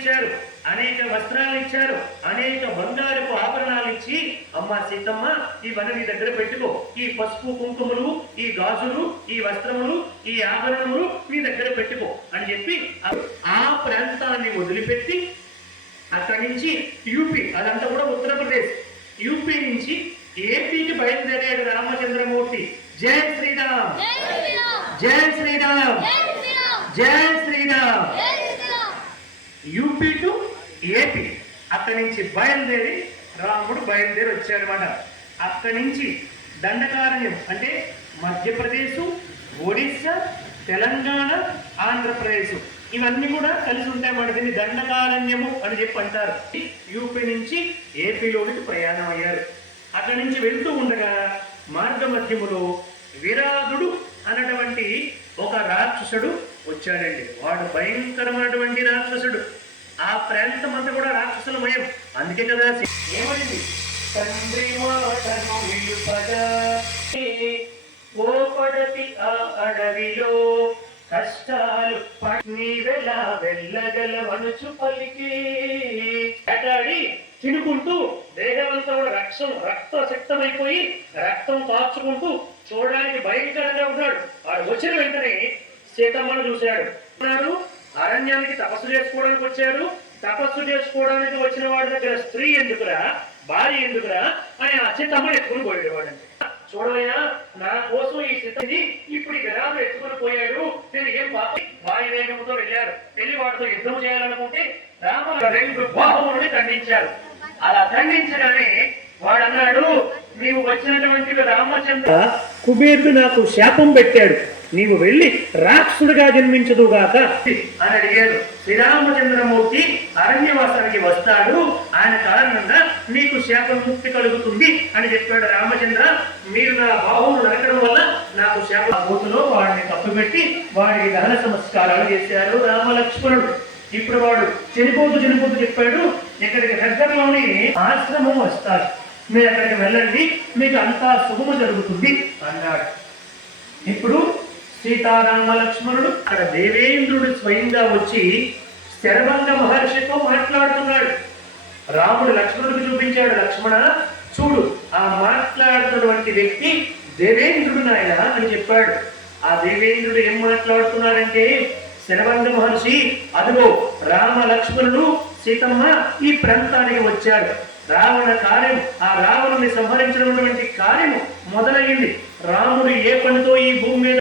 ఇచ్చారు, అనేక వస్త్రాలు ఇచ్చారు, అనేక బంగారపు ఆభరణాలు ఇచ్చి అమ్మ సీతమ్మ ఇవన్నీ నీ దగ్గర పెట్టుకో, ఈ పసుపు కుంకుమలు, ఈ గాజులు, ఈ వస్త్రములు, ఈ ఆభరణములు నీ దగ్గర పెట్టుకో అని చెప్పి ఆ ప్రాంతాన్ని వదిలిపెట్టి అక్కడి నుంచి యూపీ, అదంతా కూడా ఉత్తరప్రదేశ్, యూపీ నుంచి ఏపీకి బయలుదేరాడు రామచంద్రమూర్తి. జై శ్రీరామ్, జై శ్రీరామ్, జై శ్రీరామ్. యూపీ టు ఏపీ, అక్కడి నుంచి బయలుదేరి రాముడు బయలుదేరి వచ్చాడనమాట. అక్కడి నుంచి దండకారణ్యం అంటే మధ్యప్రదేశ్, ఒడిస్సా, తెలంగాణ, ఆంధ్రప్రదేశ్ ఇవన్నీ కూడా కలిసి ఉంటాయి మాట. దీన్ని దండకారణ్యము అని చెప్పి అంటారు. యూపీ నుంచి ఏపీలోనికి ప్రయాణం అయ్యారు. అక్కడి నుంచి వెళ్తూ ఉండగా మార్గ మధ్యములో విరాధుడు అన్నటువంటి ఒక రాక్షసుడు వచ్చాడండి. వాడు భయంకరమైనటువంటి రాక్షసుడు. ఆ ప్రాంతం అంతా కూడా రాక్షసులమయం. అందుకే కదా ఏమైంది, తండ్రి మాటను విలుపగా ఓపడతి ఆ అడవిలో కష్టాలు నీవెలా వెళ్ళగలవనుచు పలికి అటాడి తినుకుంటూ దేహమంతా కూడా రక్తశక్తమైపోయి రక్తం కాచుకుంటూ చూడడానికి భయంకరంగా ఉన్నాడు. వాడు వచ్చిన వెంటనే సీతమ్మను చూశాడు. అరణ్యానికి తపస్సు చేసుకోవడానికి వచ్చారు. తపస్సు చేసుకోవడానికి వచ్చిన వాడి దగ్గర స్త్రీ ఎందుకురా, భార్య ఎందుకురా అని ఆ సీతమ్మను ఎత్తుకుని పోయేవాడండి. చూడవయ్యా, నా కోసం ఈ సీతని ఇప్పుడు ఈ విరాలు ఎత్తుకుని పోయాడు, నేను ఏం పాప వాయువేగంతో వెళ్ళారు. వెళ్ళి వాటితో యుద్ధం చేయాలనుకుంటే రాముడు 2 బాహువులని ఖండించారు. అలా ఖండించగానే వాడన్నాడు, నీవు వచ్చినటువంటి రామచంద్ర కుబేరుడు నాకు శాపం పెట్టాడు, నీవు వెళ్ళి రాక్షసుడిగా జన్మించదుగాక అని అడిగాడు. శ్రీరామచంద్రమూర్తి అరణ్యవాసానికి వస్తాడు, ఆయన కారణంగా నీకు శాపముక్తి కలుగుతుంది అని చెప్పాడు. రామచంద్ర, మీరు నా బాహువును నరకడం వల్ల నాకు శాప బోతులో వాడిని తప్పుపెట్టి వాడికి దహన సంస్కారాలు చేశారు రామలక్ష్మణుడు. ఇప్పుడు వాడు చనిపోతూ చెప్పాడు, ఇక్కడికి దగ్గరలోనే ఆశ్రమం వస్తారు, మీరు అక్కడికి వెళ్ళండి, మీకు అంతా శుభము జరుగుతుంది అన్నాడు. ఇప్పుడు సీతారామ లక్ష్మణుడు అక్కడ దేవేంద్రుడు స్వయంగా వచ్చి శరభంగ మహర్షితో మాట్లాడుతున్నాడు. రాముడు లక్ష్మణుడికి చూపించాడు, లక్ష్మణ చూడు, ఆ మాట్లాడుతున్నటువంటి వ్యక్తి దేవేంద్రుడు నాయన అని చెప్పాడు. ఆ దేవేంద్రుడు ఏం మాట్లాడుతున్నాడంటే, శరభంగ మహర్షి అదిగో రామ లక్ష్మణుడు సీతమ్మ ఈ ప్రాంతానికి వచ్చాడు. రావణ కార్యం, ఆ రావణుని సంహరించినటువంటి కార్యము మొదలైంది. రాముడు ఏ పనితో ఈ భూమి మీద